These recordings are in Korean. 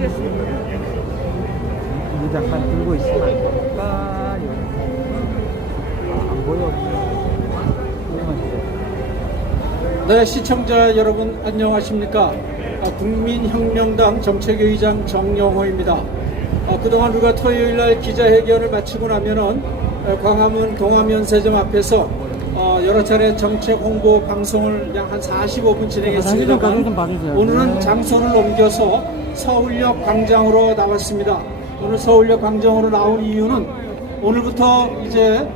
이 잠깐 들고 있으면 안 될까요? 안 보여. 네, 시청자 여러분 안녕하십니까? 국민혁명당 정책위의장 정영호입니다. 그동안 우리가 토요일날 기자회견을 마치고 나면은 광화문 동화면세점 앞에서 여러 차례 정책 홍보 방송을 약 한 45분 진행했습니다만 오늘은 장소를 옮겨서 서울역 광장으로 나왔습니다. 오늘 서울역 광장으로 나온 이유는 오늘부터 이제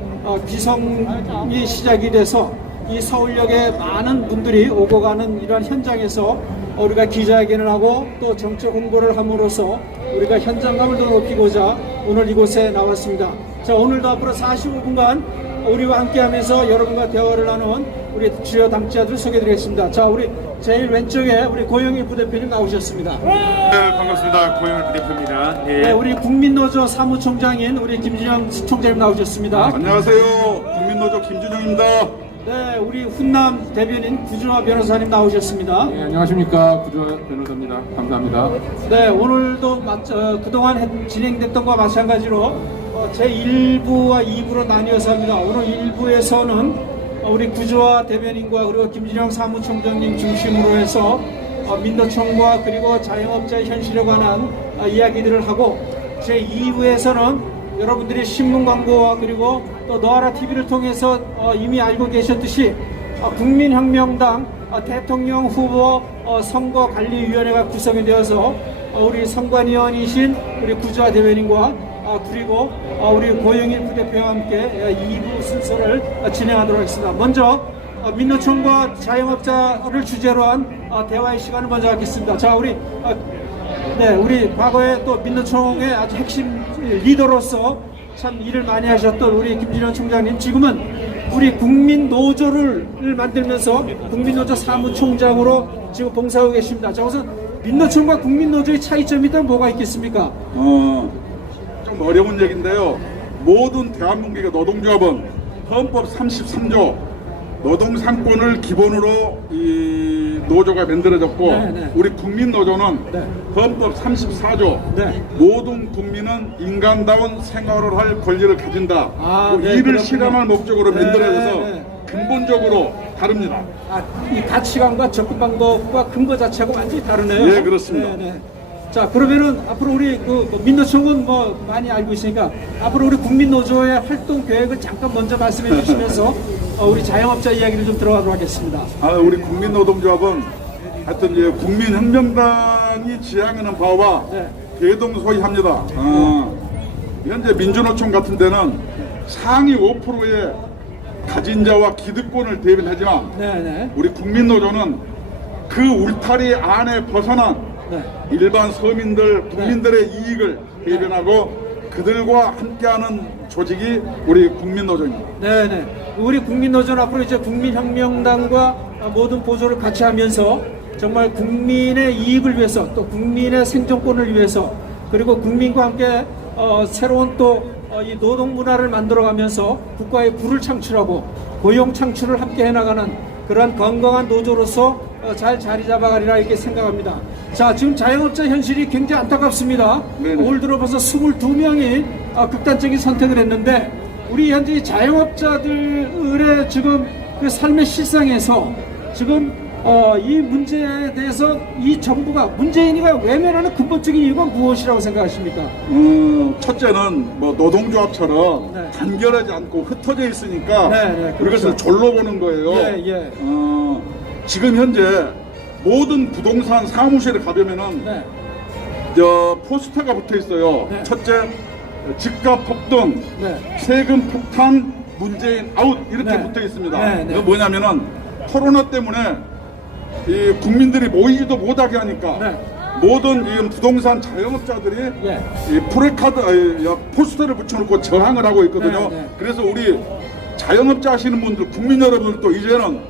귀성이 시작이 돼서 이 서울역에 많은 분들이 오고 가는 이러한 현장에서 우리가 기자회견을 하고 또 정책 홍보를 함으로써 우리가 현장감을 더 높이고자 오늘 이곳에 나왔습니다. 자, 오늘도 앞으로 45분간 우리와 함께 하면서 여러분과 대화를 나눈 우리 주요 당직자들 소개해드리겠습니다. 자, 우리 제일 왼쪽에 우리 고영일 부대표님 나오셨습니다. 네, 반갑습니다. 고영일 부대표입니다. 네. 네, 우리 국민노조 사무총장인 우리 김준영 총장님 나오셨습니다. 안녕하세요. 국민노조 김준영입니다. 네, 우리 훈남 대변인 구준화 변호사님 나오셨습니다. 네, 안녕하십니까. 구준화 변호사입니다. 감사합니다. 네, 오늘도 그동안 진행됐던 것과 마찬가지로 제1부와 2부로 나뉘어서 합니다. 오늘 1부에서는 우리 구준화 대변인과 그리고 김준영 사무총장님 중심으로 해서 민노총과 그리고 자영업자의 현실에 관한 이야기들을 하고 제2부에서는 여러분들이 신문 광고와 그리고 또 너하라 TV를 통해서 이미 알고 계셨듯이 국민혁명당 대통령 후보 선거관리위원회가 구성이 되어서 우리 선관위원이신 우리 구준화 대변인과 그리고 우리 고영일 부대표와 함께 2부 순서를 진행하도록 하겠습니다. 먼저 민노총과 자영업자를 주제로 한 대화의 시간을 먼저 갖겠습니다. 자, 우리 과거에 또 민노총의 아주 핵심 리더로서 참 일을 많이 하셨던 우리 김준현 총장님, 지금은 우리 국민노조를 만들면서 국민노조 사무총장으로 지금 봉사하고 계십니다. 자, 우선 민노총과 국민노조의 차이점이 있다면 뭐가 있겠습니까? 좀 어려운 얘기인데요. 모든 대한민국의 노동조합은 헌법 33조 노동상권을 기본으로 이 노조가 만들어졌고, 네. 우리 국민노조는 네. 헌법 34조 네. 모든 국민은 인간다운 생활을 할 권리를 가진다. 네, 이를 그렇군요. 실현할 목적으로 네, 만들어져서 네. 근본적으로 다릅니다. 이 가치관과 접근 방법과 근거 자체가 완전히 다르네요. 예, 그렇습니다. 네. 자, 그러면은 앞으로 우리 민노총은 많이 알고 있으니까 앞으로 우리 국민노조의 활동 계획을 잠깐 먼저 말씀해 주시면서 우리 자영업자 이야기를 좀 들어가도록 하겠습니다. 우리 국민노동조합은 하여튼 이제 국민혁명당이 지향하는 바와 네. 대동소이합니다. 현재 민주노총 같은 데는 상위 5%의 가진 자와 기득권을 대변하지만 네. 우리 국민노조는 그 울타리 안에 벗어난 네. 일반 서민들, 국민들의 이익을 대변하고 그들과 함께하는 조직이 우리 국민노조입니다. 네. 우리 국민노조는 앞으로 이제 국민혁명당과 모든 보조를 같이 하면서 정말 국민의 이익을 위해서 또 국민의 생존권을 위해서 그리고 국민과 함께 새로운 또 이 노동 문화를 만들어가면서 국가의 부를 창출하고 고용 창출을 함께 해나가는 그러한 건강한 노조로서 잘 자리 잡아가리라 이렇게 생각합니다. 자, 지금 자영업자 현실이 굉장히 안타깝습니다. 네네. 올 들어 벌써 22명이 극단적인 선택을 했는데 우리 현재 자영업자들의 지금 그 삶의 실상에서 지금 이 문제에 대해서 이 정부가 문재인이가 외면하는 근본적인 이유가 무엇이라고 생각하십니까? 첫째는 노동조합처럼 네. 단결하지 않고 흩어져 있으니까 네, 우리가 그렇죠. 졸로 보는 거예요. 예. 지금 현재 모든 부동산 사무실에 가보면은 네. 포스터가 붙어 있어요. 네. 첫째, 집값 폭등, 네. 세금 폭탄, 문재인 아웃 이렇게 네. 붙어 있습니다. 네. 이거 뭐냐면은 코로나 때문에 이 국민들이 모이지도 못하게 하니까 네. 모든 이 부동산 자영업자들이 예. 이 포스터를 붙여놓고 저항을 하고 있거든요. 네. 그래서 우리 자영업자 하시는 분들, 국민 여러분들도 이제는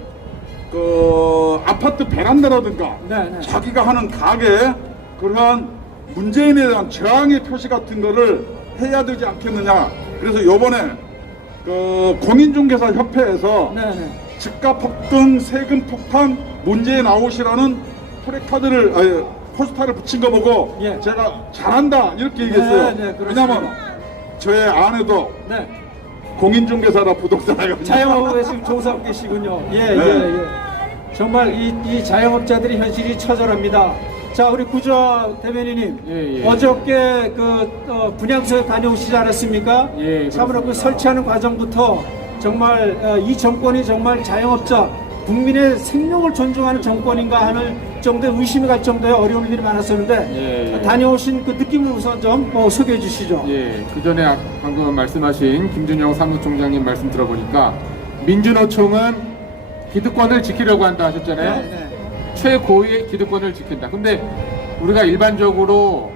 그 아파트 베란다라든가 네. 자기가 하는 가게에 그러한 문재인에 대한 저항의 표시 같은 거를 해야 되지 않겠느냐. 그래서 요번에 그 공인중개사 협회에서 네. 집값 폭등, 세금 폭탄, 문재인 아웃이라는 포스터를 붙인 거 보고 예. 제가 잘한다 이렇게 얘기했어요. 네, 그렇습니다. 왜냐면 저의 아내도 네. 공인중개사라 부동산 하거든요. 자영업에 지금 종사하고 계시군요. 예, 네. 예, 예. 정말 이 자영업자들이 현실이 처절합니다. 자, 우리 구좌 대변인님, 예, 예. 어저께 분양소에 다녀오시지 않았습니까? 예, 참으로 그 그렇습니다. 설치하는 과정부터 정말 이 정권이 정말 자영업자, 국민의 생명을 존중하는 정권인가 하는 정도의 의심이 갈 정도의 어려운 일이 많았었는데 예, 예. 다녀오신 그 느낌을 우선 좀 소개해 주시죠. 예, 그 전에 방금 말씀하신 김준영 사무총장님 말씀 들어보니까 민주노총은 기득권을 지키려고 한다 하셨잖아요. 네, 네. 최고위의 기득권을 지킨다. 근데 우리가 일반적으로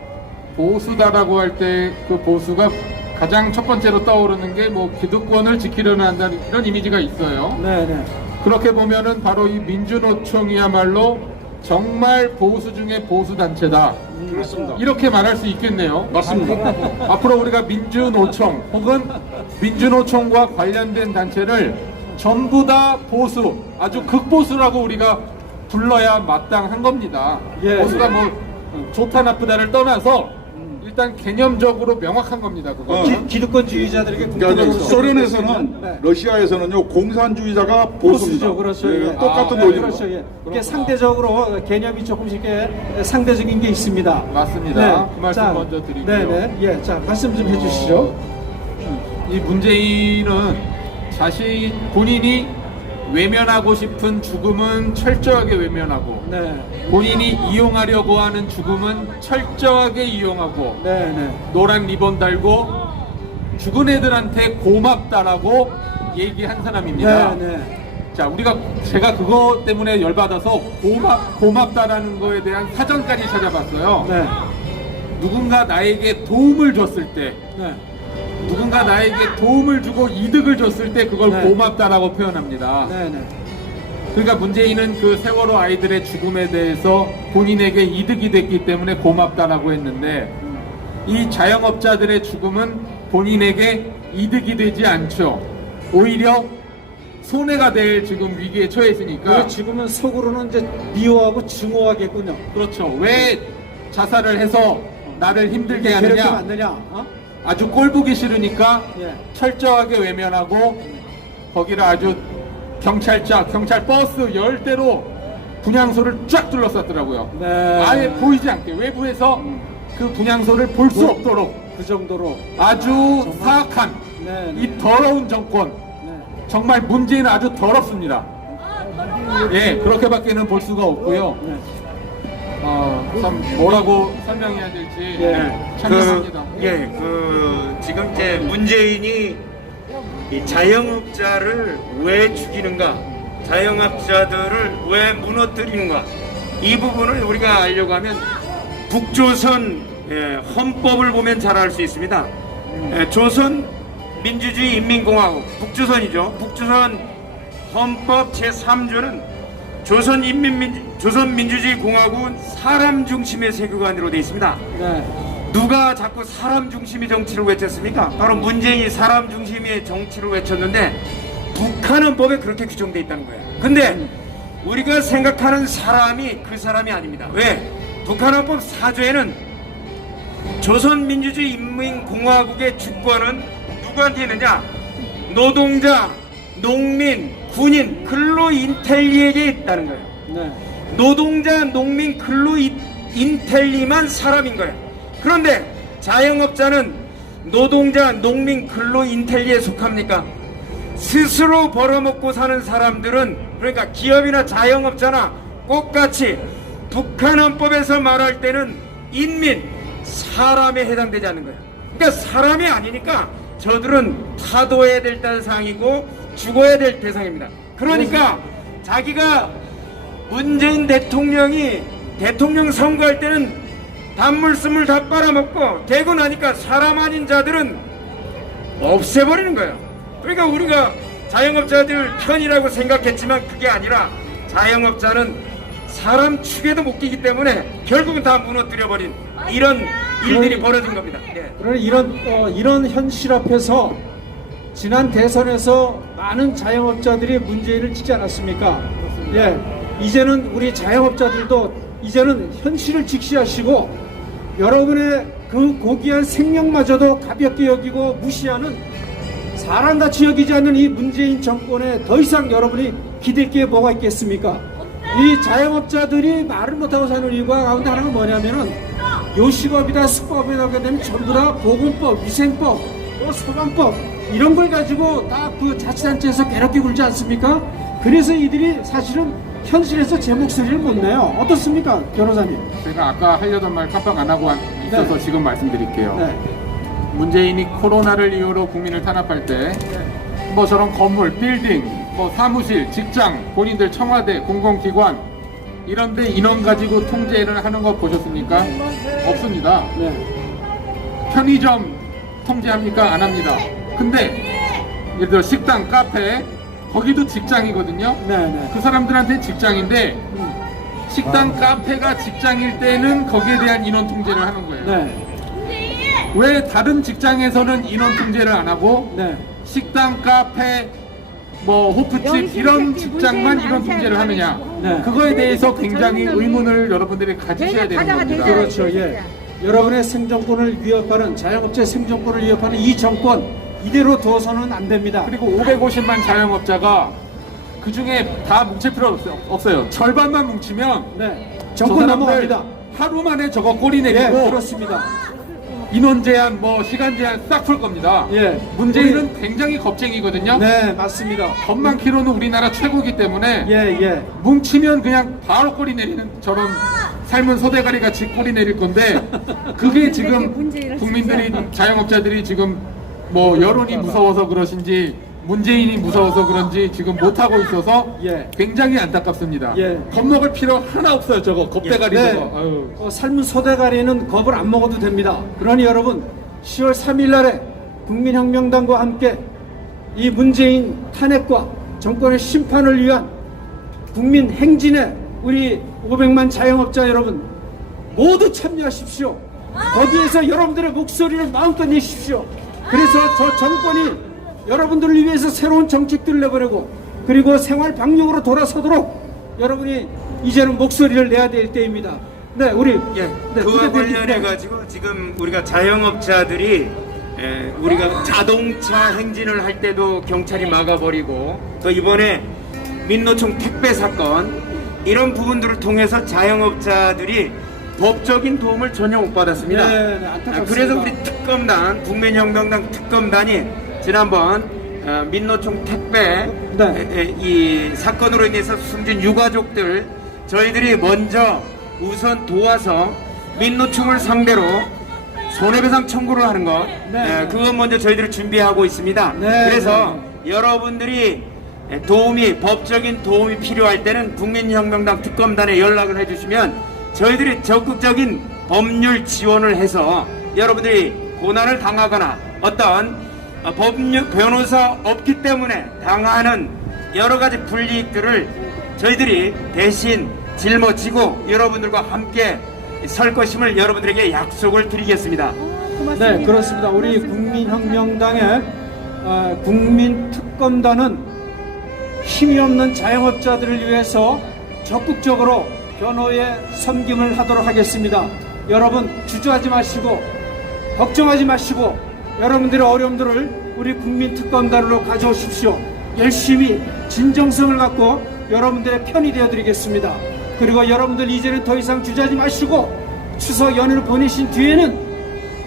보수다라고 할 때 그 보수가 가장 첫 번째로 떠오르는 게 뭐 기득권을 지키려는 한다는 이런 이미지가 있어요. 네, 네. 그렇게 보면은 바로 이 민주노총이야말로 정말 보수 중에 보수 단체다. 그렇습니다. 이렇게 말할 수 있겠네요. 맞습니다. 앞으로 우리가 민주노총 혹은 민주노총과 관련된 단체를 전부 다 보수, 아주 극보수라고 우리가 불러야 마땅한 겁니다. 예, 보수가 예. 뭐 좋다 나쁘다를 떠나서 일단 개념적으로 명확한 겁니다. 그거. 기득권주의자들에게 그러니까 국민으로서 소련에서는 네. 러시아에서는요 공산주의자가 보수죠, 보수입니다. 그렇죠. 예, 예. 똑같은 네, 논리입니다. 그렇죠. 예. 이게 상대적으로 개념이 조금씩 상대적인 게 있습니다. 맞습니다. 그 말씀 먼저 드리고요. 네, 네. 예, 자 말씀 좀 해주시죠. 이 문재인은 본인이 외면하고 싶은 죽음은 철저하게 외면하고 네, 본인이 이용하려고 하는 죽음은 철저하게 이용하고 네, 네. 노란 리본 달고 죽은 애들한테 고맙다라고 얘기한 사람입니다. 네, 네. 자, 제가 그거 때문에 열받아서 고맙다라는 거에 대한 사전까지 찾아봤어요. 네, 누군가 나에게 도움을 줬을 때, 네. 누군가 나에게 도움을 주고 이득을 줬을 때 그걸 네. 고맙다라고 표현합니다. 네, 네. 그러니까 문재인은 그 세월호 아이들의 죽음에 대해서 본인에게 이득이 됐기 때문에 고맙다라고 했는데 이 자영업자들의 죽음은 본인에게 이득이 되지 않죠. 오히려 손해가 될 지금 위기에 처했으니까. 지금은 속으로는 이제 미워하고 증오하겠군요. 그렇죠. 왜 자살을 해서 나를 힘들게 괴롭히면 하느냐. 안 되냐? 어? 아주 꼴보기 싫으니까 예. 철저하게 외면하고 거기를 아주 경찰 버스 10대로 분향소를 쫙 둘러쌌더라고요. 네. 아예 보이지 않게 외부에서 그 분향소를 볼 수 없도록 그 정도로. 아주 사악한 네, 네. 이 더러운 정권. 네. 정말 문재인은 아주 더럽습니다. 예, 그렇게밖에는 볼 수가 없고요. 네. 참 뭐라고 설명해야 될지 예. 참담합니다. 지금 이제 문재인이 이 자영업자를 왜 죽이는가, 자영업자들을 왜 무너뜨리는가, 이 부분을 우리가 알려고 하면 북조선 헌법을 보면 잘 알 수 있습니다. 조선 민주주의 인민공화국, 북조선이죠. 북조선 헌법 제3조는 조선민주주의 공화국은 사람 중심의 세계관으로 되어 있습니다. 네. 누가 자꾸 사람 중심의 정치를 외쳤습니까? 바로 문재인이 사람 중심의 정치를 외쳤는데 북한 헌법에 그렇게 규정되어 있다는 거예요. 근데 우리가 생각하는 사람이 그 사람이 아닙니다. 왜? 북한 헌법 4조에는 조선민주주의 인민공화국의 주권은 누구한테 있느냐? 노동자, 농민, 군인, 근로인텔리에게 있다는 거예요. 네. 노동자, 농민, 근로인텔리만 사람인 거예요. 그런데 자영업자는 노동자, 농민, 근로인텔리에 속합니까? 스스로 벌어먹고 사는 사람들은, 그러니까 기업이나 자영업자나 똑같이 북한 헌법에서 말할 때는 인민, 사람에 해당되지 않는 거예요. 그러니까 사람이 아니니까 저들은 타도해야 될 대상이고 죽어야 될 대상입니다. 그러니까 자기가 문재인 대통령이 대통령 선거할 때는 단물스물 다 빨아먹고 되고 나니까 사람 아닌 자들은 없애버리는 거예요. 그러니까 우리가 자영업자들 편이라고 생각했지만 그게 아니라 자영업자는 사람 축에도 못 끼기 때문에 결국은 다 무너뜨려버린 이런 일들이 벌어진 겁니다. 예. 그러나 이런 현실 앞에서 지난 대선에서 많은 자영업자들이 문재인을 찍지 않았습니까? 예, 이제는 우리 자영업자들도 이제는 현실을 직시하시고 여러분의 그 고귀한 생명마저도 가볍게 여기고 무시하는 사람같이 여기지 않는 이 문재인 정권에 더 이상 여러분이 기댈 게 뭐가 있겠습니까? 이 자영업자들이 말을 못하고 사는 이유가 가운데 하나가 뭐냐면은 요식업이다 숙박업이다 하게 되면 전부 다 보건법, 위생법, 또 소방법 이런 걸 가지고 다 그 자치단체에서 괴롭게 굴지 않습니까? 그래서 이들이 사실은 현실에서 제 목소리를 못 내요. 어떻습니까, 변호사님? 제가 아까 하려던 말 깜빡 안 하고 있어서 네. 지금 말씀드릴게요. 네. 문재인이 코로나를 이유로 국민을 탄압할 때 뭐 저런 건물, 빌딩, 뭐 사무실, 직장, 본인들 청와대, 공공기관 이런 데 인원 가지고 통제를 하는 거 보셨습니까? 없습니다. 네. 편의점 통제합니까? 안 합니다. 근데 예를 들어 식당, 카페 거기도 직장이거든요. 네, 네. 그 사람들한테 직장인데 식당, 카페가 직장일 때는 거기에 대한 인원 통제를 하는 거예요. 네. 왜 다른 직장에서는 인원 통제를 안 하고 네. 식당, 카페, 뭐 호프집 이런 직장만 인원 통제를 하느냐? 네. 그거에 대해서 굉장히 의문을 여러분들이 가지셔야 되는 겁니다. 그렇죠. 예. 여러분의 생존권을 위협하는 자영업자의 생존권을 위협하는 이 정권 이대로 둬서는 안 됩니다. 그리고 550만 자영업자가 그 중에 다 뭉칠 필요 없어요. 절반만 뭉치면 네. 저 정권 사람들 넘어갑니다. 하루 만에 저거 꼬리 예, 내리고 그렇습니다. 인원 제한, 뭐 시간 제한 싹 풀 겁니다. 예. 문재인은 굉장히 겁쟁이거든요. 네, 맞습니다. 겁 많기로는 우리나라 최고기 때문에 예, 예. 뭉치면 그냥 바로 꼬리 내리는 저런 삶은 소대가리 같이 꼬리 내릴 건데 그게 지금 국민들이 자영업자들이 지금 뭐 여론이 무서워서 그러신지 문재인이 무서워서 그런지 지금 못하고 있어서 예. 굉장히 안타깝습니다. 예. 겁먹을 필요 하나 없어요. 저거 겁대가리 네. 저거. 아유. 삶은 소대가리는 겁을 안 먹어도 됩니다. 그러니 여러분 10월 3일 날에 국민혁명당과 함께 이 문재인 탄핵과 정권의 심판을 위한 국민 행진에 우리 500만 자영업자 여러분 모두 참여하십시오. 거기에서 여러분들의 목소리를 마음껏 내십시오. 그래서 저 정권이 여러분들을 위해서 새로운 정책들을 내보내고 그리고 생활 방역으로 돌아서도록 여러분이 이제는 목소리를 내야 될 때입니다. 네, 우리 예, 네, 그와 부대표님. 관련해 가지고 지금 우리가 자영업자들이 우리가 자동차 행진을 할 때도 경찰이 막아버리고 또 이번에 민노총 택배 사건 이런 부분들을 통해서 자영업자들이 법적인 도움을 전혀 못 받았습니다. 네, 안타깝습니다. 그래서 우리 특검단 국민혁명당 특검단이 지난번 민노총 택배 네. 이 사건으로 인해서 숨진 유가족들 저희들이 먼저 우선 도와서 민노총을 상대로 손해배상 청구를 하는 것 네. 그건 먼저 저희들이 준비하고 있습니다. 네. 그래서 여러분들이 법적인 도움이 필요할 때는 국민혁명당 특검단에 연락을 해주시면 저희들이 적극적인 법률 지원을 해서 여러분들이 고난을 당하거나 어떤 변호사 없기 때문에 당하는 여러 가지 불이익들을 저희들이 대신 짊어지고 여러분들과 함께 설 것임을 여러분들에게 약속을 드리겠습니다. 네, 그렇습니다. 우리 국민혁명당의 국민특검단은 힘이 없는 자영업자들을 위해서 적극적으로 변호의 섬김을 하도록 하겠습니다. 여러분 주저하지 마시고 걱정하지 마시고 여러분들의 어려움들을 우리 국민특검단으로 가져오십시오. 열심히 진정성을 갖고 여러분들의 편이 되어드리겠습니다. 그리고 여러분들 이제는 더 이상 주저하지 마시고 추석 연휴를 보내신 뒤에는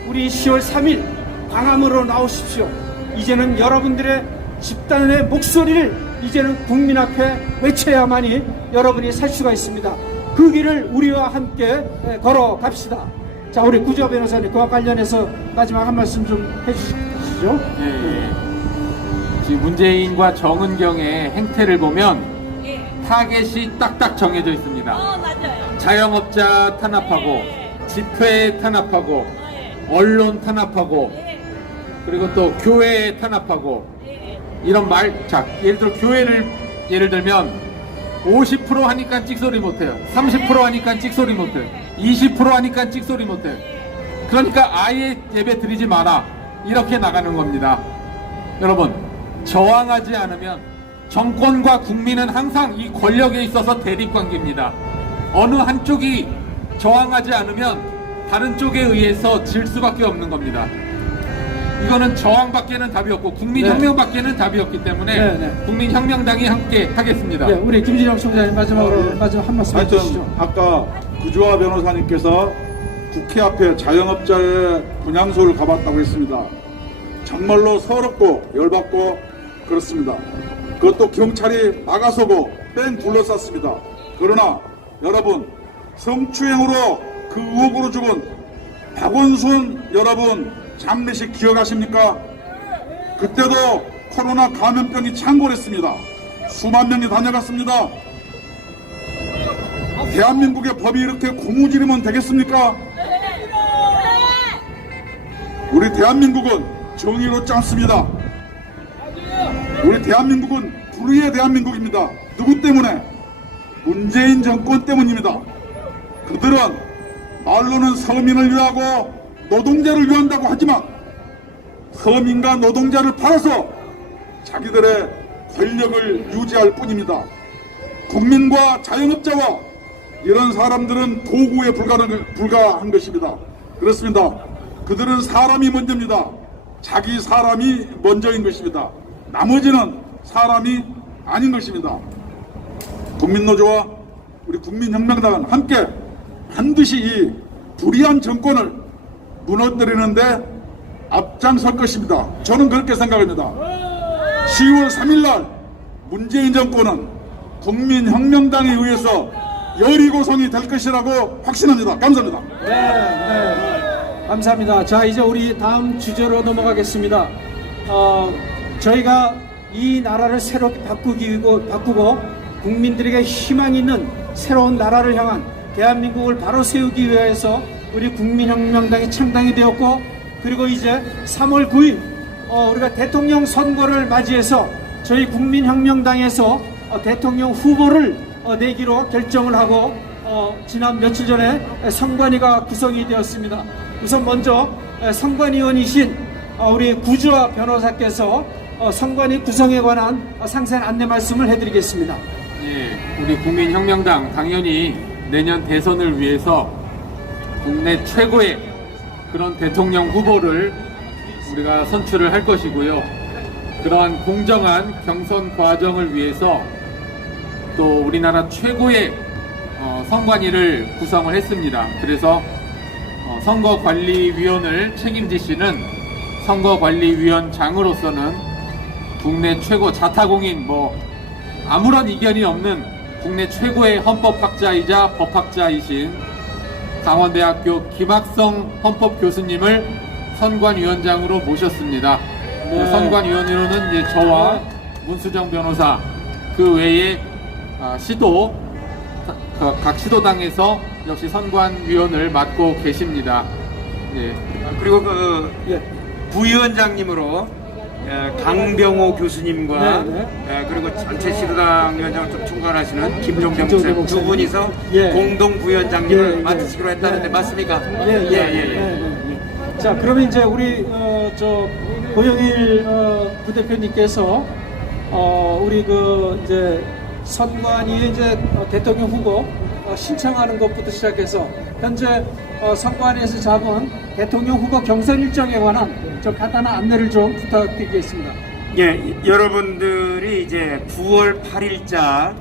우리 10월 3일 광화문으로 나오십시오. 이제는 여러분들의 집단의 목소리를 이제는 국민 앞에 외쳐야만이 여러분이 살 수가 있습니다. 그 길을 우리와 함께 걸어갑시다. 자, 우리 구조 변호사님 그와 관련해서 마지막 한 말씀 좀 해주시죠. 예. 지금 문재인과 정은경의 행태를 보면 타겟이 딱딱 정해져 있습니다. 맞아요. 자영업자 탄압하고 집회 탄압하고 언론 탄압하고 그리고 또 교회 탄압하고 이런 자, 예를 들어 교회를 예를 들면 50% 하니까 찍소리 못해요. 30% 하니까 찍소리 못해요. 20% 하니까 찍소리 못해요. 그러니까 아예 예배 드리지 마라. 이렇게 나가는 겁니다. 여러분, 저항하지 않으면 정권과 국민은 항상 이 권력에 있어서 대립관계입니다. 어느 한쪽이 저항하지 않으면 다른 쪽에 의해서 질 수밖에 없는 겁니다. 이거는 저항밖에는 답이 없고 국민혁명밖에는 답이 없기 때문에 네, 네. 국민혁명당이 함께 하겠습니다. 네, 우리 김진영 총장님 마지막으로 마지막 한 말씀 하여튼 해주시죠. 아까 구주화 변호사님께서 국회 앞에 자영업자의 분향소를 가봤다고 했습니다. 정말로 서럽고 열받고 그렇습니다. 그것도 경찰이 막아서고 뺑 둘러쌌습니다. 그러나 여러분, 성추행으로 그 의혹으로 죽은 박원순 여러분 장례식 기억하십니까? 그때도 코로나 감염병이 창궐했습니다. 수만 명이 다녀갔습니다. 대한민국의 법이 이렇게 고무줄이면 되겠습니까? 우리 대한민국은 정의로 짧습니다. 우리 대한민국은 불의의 대한민국입니다. 누구 때문에? 문재인 정권 때문입니다. 그들은 말로는 서민을 위하고 노동자를 위한다고 하지만 서민과 노동자를 팔아서 자기들의 권력을 유지할 뿐입니다. 국민과 자영업자와 이런 사람들은 도구에 불과한 것입니다. 그렇습니다. 그들은 사람이 먼저입니다. 자기 사람이 먼저인 것입니다. 나머지는 사람이 아닌 것입니다. 국민노조와 우리 국민혁명당은 함께 반드시 이 불의한 정권을 무너뜨리는데 앞장설 것입니다. 저는 그렇게 생각합니다. 10월 3일날 문재인 정권은 국민혁명당에 의해서 여리고성이 될 것이라고 확신합니다. 감사합니다. 네, 감사합니다. 자, 이제 우리 다음 주제로 넘어가겠습니다. 저희가 이 나라를 새롭게 바꾸고 국민들에게 희망 있는 새로운 나라를 향한 대한민국을 바로 세우기 위해서 우리 국민혁명당이 창당이 되었고, 그리고 이제 3월 9일 우리가 대통령 선거를 맞이해서 저희 국민혁명당에서 대통령 후보를 내기로 결정을 하고 지난 며칠 전에 선관위가 구성이 되었습니다. 우선 먼저 선관위원이신 우리 구주화 변호사께서 선관위 구성에 관한 상세한 안내 말씀을 해드리겠습니다. 예, 우리 국민혁명당 당연히 내년 대선을 위해서 국내 최고의 그런 대통령 후보를 우리가 선출을 할 것이고요. 그러한 공정한 경선 과정을 위해서 또 우리나라 최고의 선관위를 구성을 했습니다. 그래서 선거관리위원을 책임지시는 선거관리위원장으로서는 국내 최고 자타공인 아무런 이견이 없는 국내 최고의 헌법학자이자 법학자이신 강원대학교 김학성 헌법교수님을 선관위원장으로 모셨습니다. 네. 선관위원으로는 이제 저와 문수정 변호사, 그 외에 각 시도당에서 역시 선관위원을 맡고 계십니다. 예. 그리고 부위원장님으로 강병호 교수님과 그리고 전체 시도당 위원장을 좀 총괄하시는 김종대 목사님 두 분이서 공동 부위원장님을 맡으시기로 했다는데 맞습니까? 자, 그러면 이제 우리 고영일 부대표님께서 우리 이제 선관위에 이제 대통령 후보 신청하는 것부터 시작해서 현재 선관위에서 잡은 대통령 후보 경선 일정에 관한 좀 간단한 안내를 좀 부탁드리겠습니다. 예, 여러분들이 이제 9월 8일자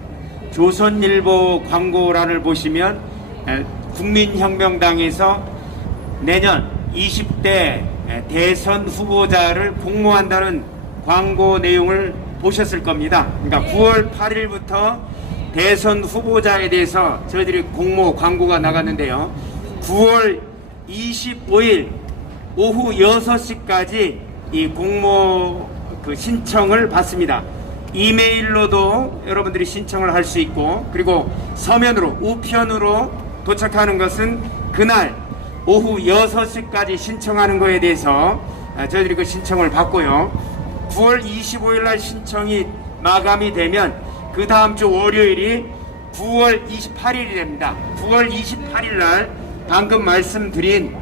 조선일보 광고란을 보시면 국민혁명당에서 내년 20대 대선 후보자를 공모한다는 광고 내용을 보셨을 겁니다. 그러니까 9월 8일부터 대선 후보자에 대해서 저희들이 공모 광고가 나갔는데요. 9월 25일 오후 6시까지 이 공모 신청을 받습니다. 이메일로도 여러분들이 신청을 할 수 있고, 그리고 서면으로 우편으로 도착하는 것은 그날 오후 6시까지 신청하는 거에 대해서 저희들이 그 신청을 받고요. 9월 25일 날 신청이 마감이 되면 그 다음 주 월요일이 9월 28일이 됩니다. 9월 28일 날 방금 말씀드린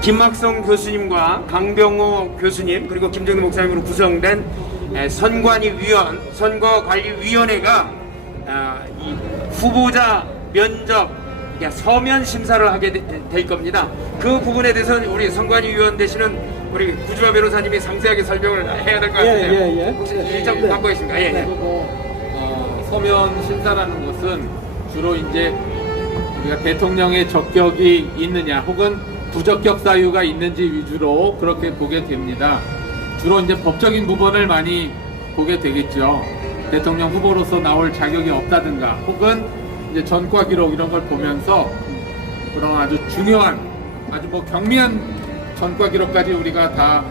김학성 교수님과 강병호 교수님 그리고 김정일 목사님으로 구성된 선관위위원회가 이 후보자 면접 서면 심사를 하게 될 겁니다. 그 부분에 대해서는 우리 선관위 위원 되시는 우리 구주화 변호사님이 상세하게 설명을 해야 될 것 같은데요. 혹시 일정 갖고 계신가? 예. 서면 심사라는 것은 주로 이제 우리가 대통령의 적격이 있느냐 혹은 부적격 사유가 있는지 위주로 그렇게 보게 됩니다. 주로 이제 법적인 부분을 많이 보게 되겠죠. 대통령 후보로서 나올 자격이 없다든가 혹은 이제 전과 기록 이런 걸 보면서 그런 아주 중요한 아주 뭐 경미한 전과 기록까지 우리가 다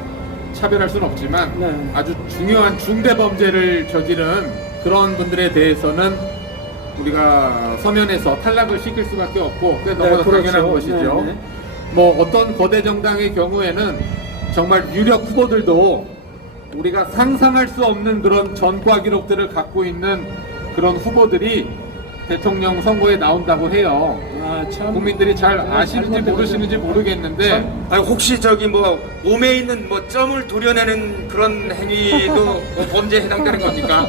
차별할 수는 없지만 네. 아주 중요한 중대 범죄를 저지른 그런 분들에 대해서는 우리가 서면에서 탈락을 시킬 수밖에 없고 그게 너무나 그렇죠. 당연한 것이죠. 네, 네. 뭐 어떤 거대 정당의 경우에는 정말 유력 후보들도 우리가 상상할 수 없는 그런 전과 기록들을 갖고 있는 그런 후보들이 대통령 선거에 나온다고 해요. 참 국민들이 잘 아시는지 모르시는지 모르겠는데 아니, 혹시 저기 뭐 몸에 있는 뭐 점을 도려내는 그런 행위도 뭐 범죄에 해당되는 겁니까?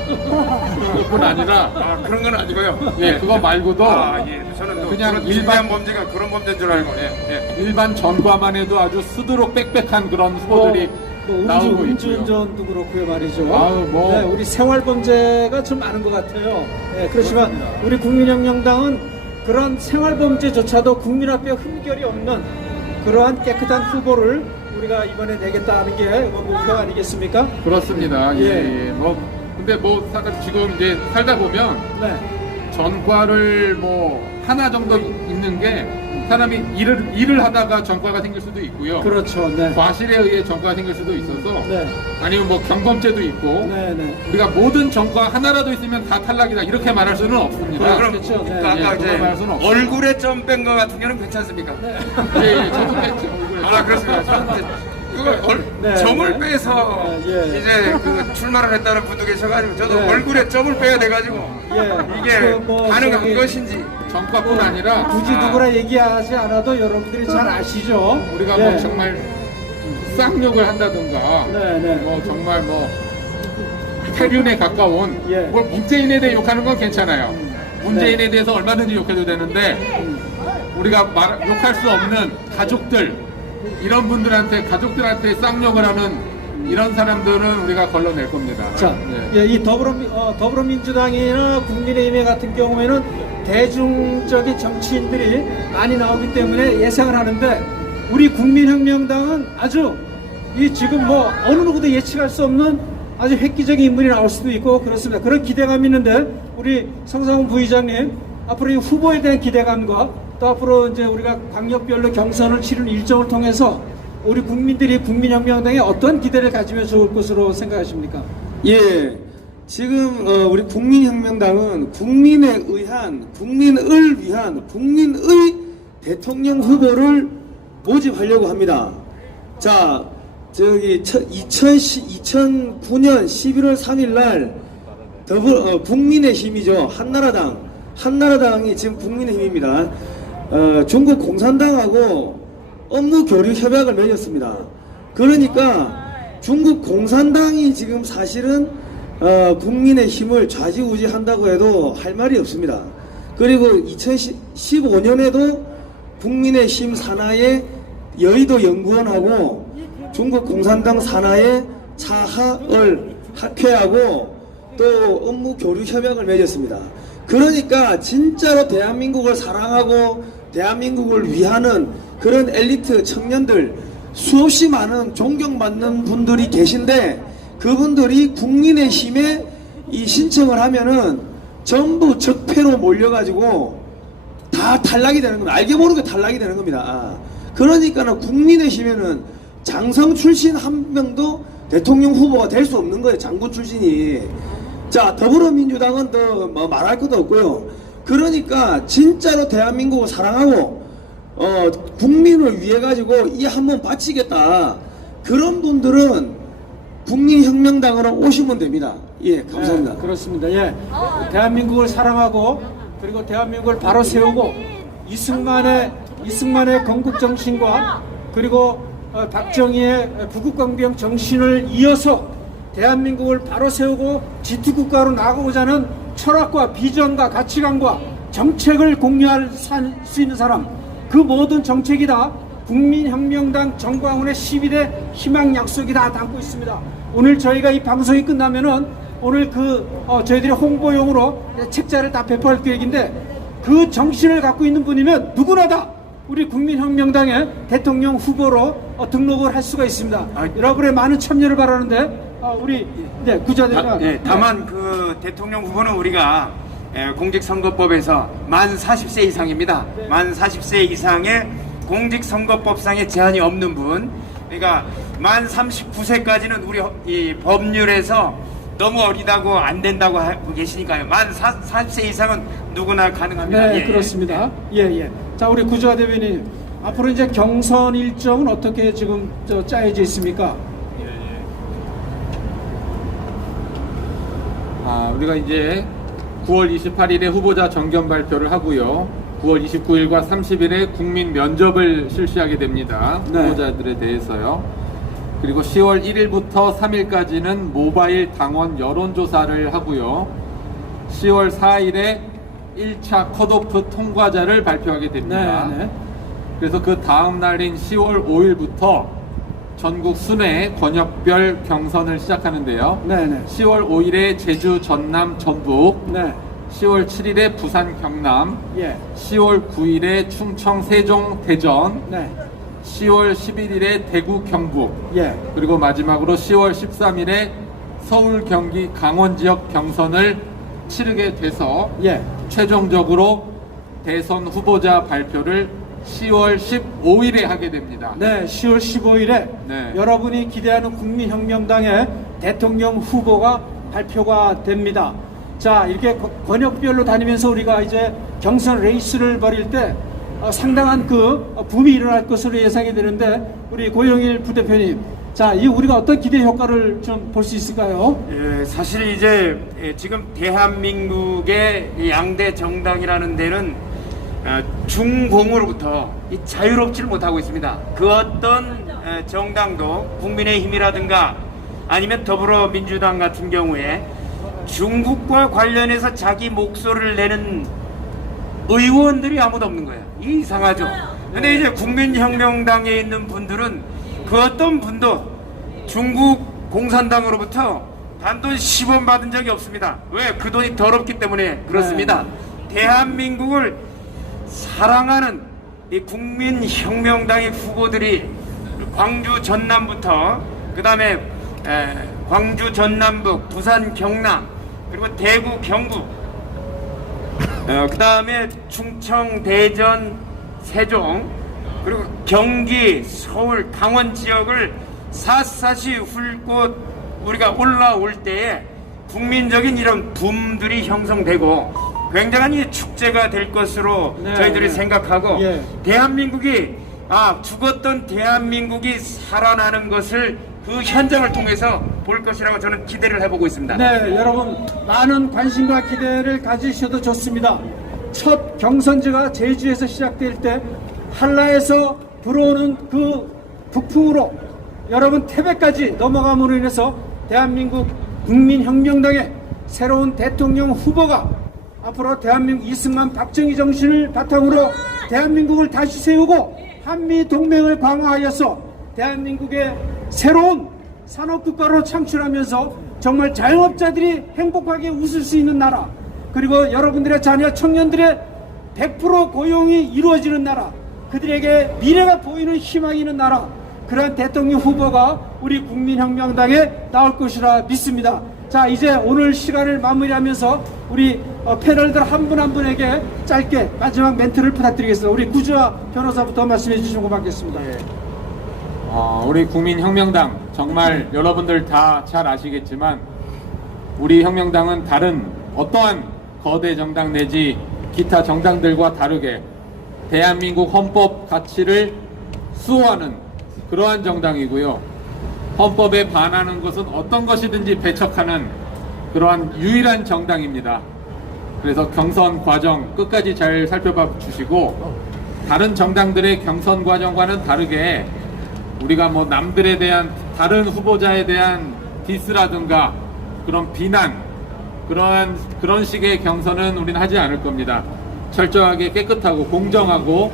그뿐 아니라 그런 건 아니고요. 예, 그거 말고도 예. 저는 또 그냥 저는 일반 일반 범죄가 그런 범죄인 줄 알고. 예. 일반 전과만 해도 아주 수두룩 빽빽한 그런 후보들이 나오고 있고요. 음주운전도 그렇고요 말이죠. 아유, 뭐. 네, 우리 생활범죄가 좀 많은 것 같아요. 네, 그렇지만 우리 국민혁명당은 그런 생활범죄조차도 국민 앞에 흠결이 없는 그러한 깨끗한 후보를 우리가 이번에 내겠다는 게 목표 아니겠습니까? 그렇습니다. 예, 예. 예. 뭐 근데 뭐 지금 이제 살다 보면 네. 전과를 뭐 하나 정도 있는 게 사람이 일을 하다가 전과가 생길 수도 있고요. 그렇죠. 네. 과실에 의해 전과가 생길 수도 있어서 네. 아니면 뭐 경범죄도 있고 네, 네. 우리가 모든 전과 하나라도 있으면 다 탈락이다 이렇게 말할 수는 없습니다. 그럼 그렇죠. 네. 아까 예, 이제 그거 말할 수는 없어요. 얼굴에 점 뺀 거 같은 경우는 괜찮습니까? 예, 예, 저도 뺐죠. 얼굴에. 그렇습니다. 저는 이제 그걸 네, 점을 네. 빼서 예. 이제 그 출마를 했다는 분도 계셔가지고 저도 네. 얼굴에 점을 빼야 돼가지고 예. 이게 그 뭐 가능한 저기 것인지. 전과뿐 아니라 굳이 누구라 얘기하지 않아도 여러분들이 잘 아시죠? 우리가 예. 뭐 정말 쌍욕을 한다든가 네, 네. 뭐 정말 뭐 폐륜에 가까운 예. 뭐 문재인에 대해 욕하는 건 괜찮아요. 문재인에 대해서 얼마든지 욕해도 되는데 우리가 욕할 수 없는 가족들 이런 분들한테 가족들한테 쌍욕을 하는 이런 사람들은 우리가 걸러낼 겁니다. 자, 네. 예, 이 더불어민주당이나 국민의힘 같은 경우에는 대중적인 정치인들이 많이 나오기 때문에 예상을 하는데 우리 국민혁명당은 아주 이 지금 뭐 어느 누구도 예측할 수 없는 아주 획기적인 인물이 나올 수도 있고 그렇습니다. 그런 기대감이 있는데 우리 성상훈 부의장님 앞으로 이 후보에 대한 기대감과 또 앞으로 이제 우리가 광역별로 경선을 치르는 일정을 통해서 우리 국민들이 국민혁명당에 어떤 기대를 가지면 좋을 것으로 생각하십니까? 예, 지금 우리 국민혁명당은 국민을 위한 국민의 대통령 후보를 모집하려고 합니다. 자, 저기 2009년 11월 3일 날 국민의힘이죠. 한나라당이 지금 국민의힘입니다. 중국 공산당하고 업무 교류 협약을 맺었습니다. 그러니까 중국 공산당이 지금 사실은 국민의힘을 좌지우지한다고 해도 할 말이 없습니다. 그리고 2015년에도 국민의힘 산하의 여의도 연구원하고 중국 공산당 산하의 차하을 학회하고 또 업무 교류 협약을 맺었습니다. 그러니까 진짜로 대한민국을 사랑하고 대한민국을 위하는 그런 엘리트 청년들 수없이 많은 존경받는 분들이 계신데 그분들이 국민의힘에 이 신청을 하면은 전부 적폐로 몰려가지고 다 탈락이 되는 겁니다. 알게 모르게 탈락이 되는 겁니다. 그러니까는 국민의힘에는 장성 출신 한 명도 대통령 후보가 될 수 없는 거예요. 장군 출신이. 자, 더불어민주당은 더 뭐 말할 것도 없고요. 그러니까 진짜로 대한민국을 사랑하고 국민을 위해 가지고 이 한 번 바치겠다. 그런 분들은 국민혁명당으로 오시면 됩니다. 예, 감사합니다. 네, 그렇습니다. 예. 대한민국을 사랑하고 그리고 대한민국을 바로 세우고 이승만의 건국 정신과 그리고 박정희의 구국강병 정신을 이어서 대한민국을 바로 세우고 지투국가로 나아가고자 하는 철학과 비전과 가치관과 정책을 공유할 수 있는 사람, 그 모든 정책이 다 국민혁명당 정광훈의 12대 희망 약속이 다 담고 있습니다. 오늘 저희가 이 방송이 끝나면은 오늘 저희들이 홍보용으로 책자를 다 배포할 계획인데, 그 정신을 갖고 있는 분이면 누구나 다 우리 국민혁명당의 대통령 후보로 등록을 할 수가 있습니다. 여러분의 많은 참여를 바라는데, 우리 구자대가 다만 그 대통령 후보는 우리가 공직선거법에서 만 40세 이상입니다. 만 40세 이상의 공직선거법상의 제한이 없는 분, 그러니까 만 39세까지는 우리 이 법률에서 너무 어리다고 안 된다고 하고 계시니까요. 만 40세 이상은 누구나 가능합니다. 네, 그렇습니다. 예. 자, 우리 구조화 대변인, 앞으로 이제 경선 일정은 어떻게 지금 짜여져 있습니까? 우리가 이제 9월 28일에 후보자 정견 발표를 하고요. 9월 29일과 30일에 국민 면접을 실시하게 됩니다. 네. 후보자들에 대해서요. 그리고 10월 1일부터 3일까지는 모바일 당원 여론조사를 하고요. 10월 4일에 1차 컷오프 통과자를 발표하게 됩니다. 네. 그래서 그 다음 날인 10월 5일부터 전국 순회 권역별 경선을 시작하는데요. 네. 10월 5일에 제주, 전남, 전북, 네. 10월 7일에 부산, 경남, 예. 10월 9일에 충청, 세종, 대전, 네. 10월 11일에 대구, 경북, 예. 그리고 마지막으로 10월 13일에 서울, 경기, 강원 지역 경선을 치르게 돼서 예. 최종적으로 대선 후보자 발표를 10월 15일에 하게 됩니다. 네, 10월 15일에 네. 여러분이 기대하는 국민혁명당의 대통령 후보가 발표가 됩니다. 자, 이렇게 권역별로 다니면서 우리가 이제 경선 레이스를 벌일 때 상당한 붐이 일어날 것으로 예상이 되는데, 우리 고영일 부대표님, 자, 이 우리가 어떤 기대 효과를 좀 볼 수 있을까요? 사실 이제 지금 대한민국의 이 양대 정당이라는 데는 중공으로부터 자유롭지를 못하고 있습니다. 그 어떤 정당도 국민의힘이라든가 아니면 더불어민주당 같은 경우에 중국과 관련해서 자기 목소리를 내는 의원들이 아무도 없는 거예요. 이상하죠. 근데 이제 국민혁명당에 있는 분들은 그 어떤 분도 중국 공산당으로부터 단돈 10원 받은 적이 없습니다. 왜? 그 돈이 더럽기 때문에 그렇습니다. 대한민국을 사랑하는 이 국민혁명당의 후보들이 광주 전남부터 그 다음에 광주 전남북, 부산 경남, 그리고 대구 경북, 그 다음에 충청 대전 세종, 그리고 경기 서울 강원 지역을 샅샅이 훑고 우리가 올라올 때에 국민적인 이런 붐들이 형성되고 굉장한 이 축제가 될 것으로 저희들이 생각하고, 대한민국이 죽었던 대한민국이 살아나는 것을 그 현장을 통해서 볼 것이라고 저는 기대를 해보고 있습니다. 네, 여러분 많은 관심과 기대를 가지셔도 좋습니다. 첫 경선제가 제주에서 시작될 때 한라에서 불어오는 그 북풍으로 여러분 태백까지 넘어감으로 인해서 대한민국 국민혁명당의 새로운 대통령 후보가 앞으로 대한민국 이승만 박정희 정신을 바탕으로 대한민국을 다시 세우고 한미동맹을 강화하여서 대한민국의 새로운 산업국가로 창출하면서 정말 자영업자들이 행복하게 웃을 수 있는 나라, 그리고 여러분들의 자녀 청년들의 100% 고용이 이루어지는 나라, 그들에게 미래가 보이는 희망이 있는 나라, 그러한 대통령 후보가 우리 국민혁명당에 나올 것이라 믿습니다. 자, 이제 오늘 시간을 마무리하면서 우리 패널들 한 분 한 분에게 짧게 마지막 멘트를 부탁드리겠습니다. 우리 구주아 변호사부터 말씀해 주시면 고맙겠습니다. 우리 국민혁명당 정말 여러분들 다 잘 아시겠지만 우리 혁명당은 다른 어떠한 거대 정당 내지 기타 정당들과 다르게 대한민국 헌법 가치를 수호하는 그러한 정당이고요. 헌법에 반하는 것은 어떤 것이든지 배척하는 그러한 유일한 정당입니다. 그래서 경선 과정 끝까지 잘 살펴봐 주시고, 다른 정당들의 경선 과정과는 다르게 우리가 뭐 남들에 대한 다른 후보자에 대한 디스라든가 그런 비난, 그런 식의 경선은 우리는 하지 않을 겁니다. 철저하게 깨끗하고 공정하고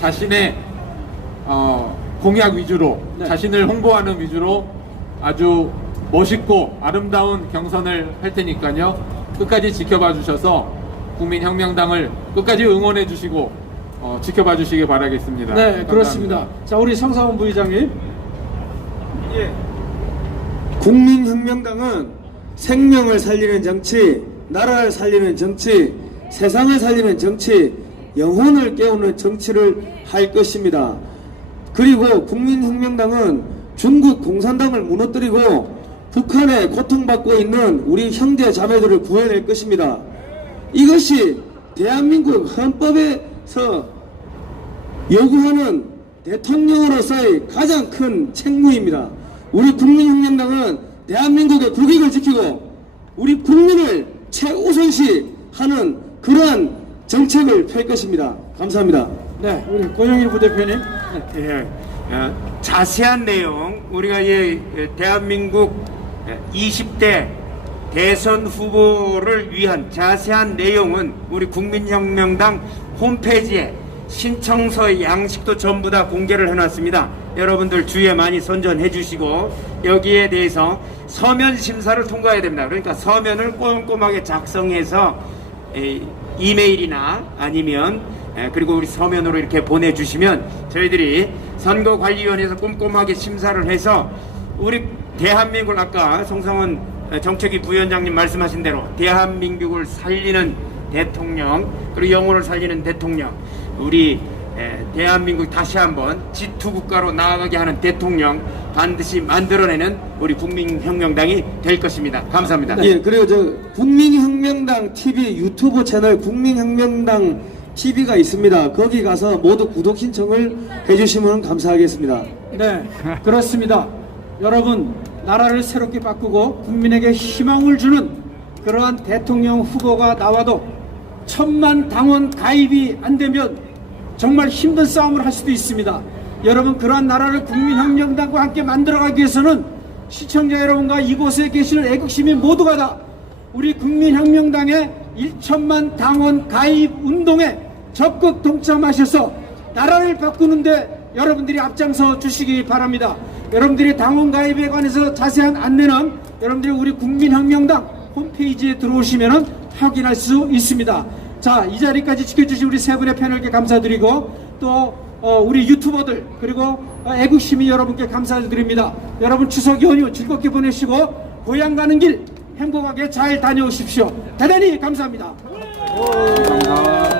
자신의 공약 위주로 네. 자신을 홍보하는 위주로 아주 멋있고 아름다운 경선을 할 테니까요. 끝까지 지켜봐 주셔서 국민혁명당을 끝까지 응원해 주시고 지켜봐 주시기 바라겠습니다. 네, 감사합니다. 그렇습니다. 자, 우리 성상훈 부의장님. 국민혁명당은 생명을 살리는 정치, 나라를 살리는 정치, 세상을 살리는 정치, 영혼을 깨우는 정치를 할 것입니다. 그리고 국민혁명당은 중국 공산당을 무너뜨리고 북한에 고통받고 있는 우리 형제 자매들을 구해낼 것입니다. 이것이 대한민국 헌법에서 요구하는 대통령으로서의 가장 큰 책무입니다. 우리 국민혁명당은 대한민국의 국익을 지키고 우리 국민을 최우선시 하는 그러한 정책을 펼 것입니다. 감사합니다. 네, 우리 고영일 부대표님. 네. 예, 자세한 내용 우리가 대한민국 20대 대선 후보를 위한 자세한 내용은 우리 국민혁명당 홈페이지에 신청서의 양식도 전부 다 공개를 해놨습니다. 여러분들 주의에 많이 선전해 주시고 여기에 대해서 서면 심사를 통과해야 됩니다. 그러니까 서면을 꼼꼼하게 작성해서 이메일이나 아니면 그리고 우리 서면으로 이렇게 보내주시면 저희들이 선거관리위원회에서 꼼꼼하게 심사를 해서 우리 대한민국을 아까 송성원 정책위 부위원장님 말씀하신 대로 대한민국을 살리는 대통령 그리고 영혼을 살리는 대통령 우리 대한민국 다시 한번 G2 국가로 나아가게 하는 대통령 반드시 만들어내는 우리 국민혁명당이 될 것입니다. 감사합니다. 예, 그리고 저 국민혁명당 TV 유튜브 채널 국민혁명당 TV가 있습니다. 거기 가서 모두 구독 신청을 해주시면 감사하겠습니다. 네, 그렇습니다. 여러분, 나라를 새롭게 바꾸고 국민에게 희망을 주는 그러한 대통령 후보가 나와도 1000만 당원 가입이 안 되면 정말 힘든 싸움을 할 수도 있습니다. 여러분, 그러한 나라를 국민혁명당과 함께 만들어가기 위해서는 시청자 여러분과 이곳에 계시는 애국시민 모두가 다 우리 국민혁명당의 1000만 당원 가입 운동에 적극 동참하셔서 나라를 바꾸는데 여러분들이 앞장서 주시기 바랍니다. 여러분들이 당원 가입에 관해서 자세한 안내는 여러분들이 우리 국민혁명당 홈페이지에 들어오시면 확인할 수 있습니다. 자, 이 자리까지 지켜주신 우리 세 분의 패널께 감사드리고 또 우리 유튜버들 그리고 애국시민 여러분께 감사드립니다. 여러분 추석 연휴 즐겁게 보내시고 고향 가는 길 행복하게 잘 다녀오십시오. 대단히 감사합니다. 감사합니다.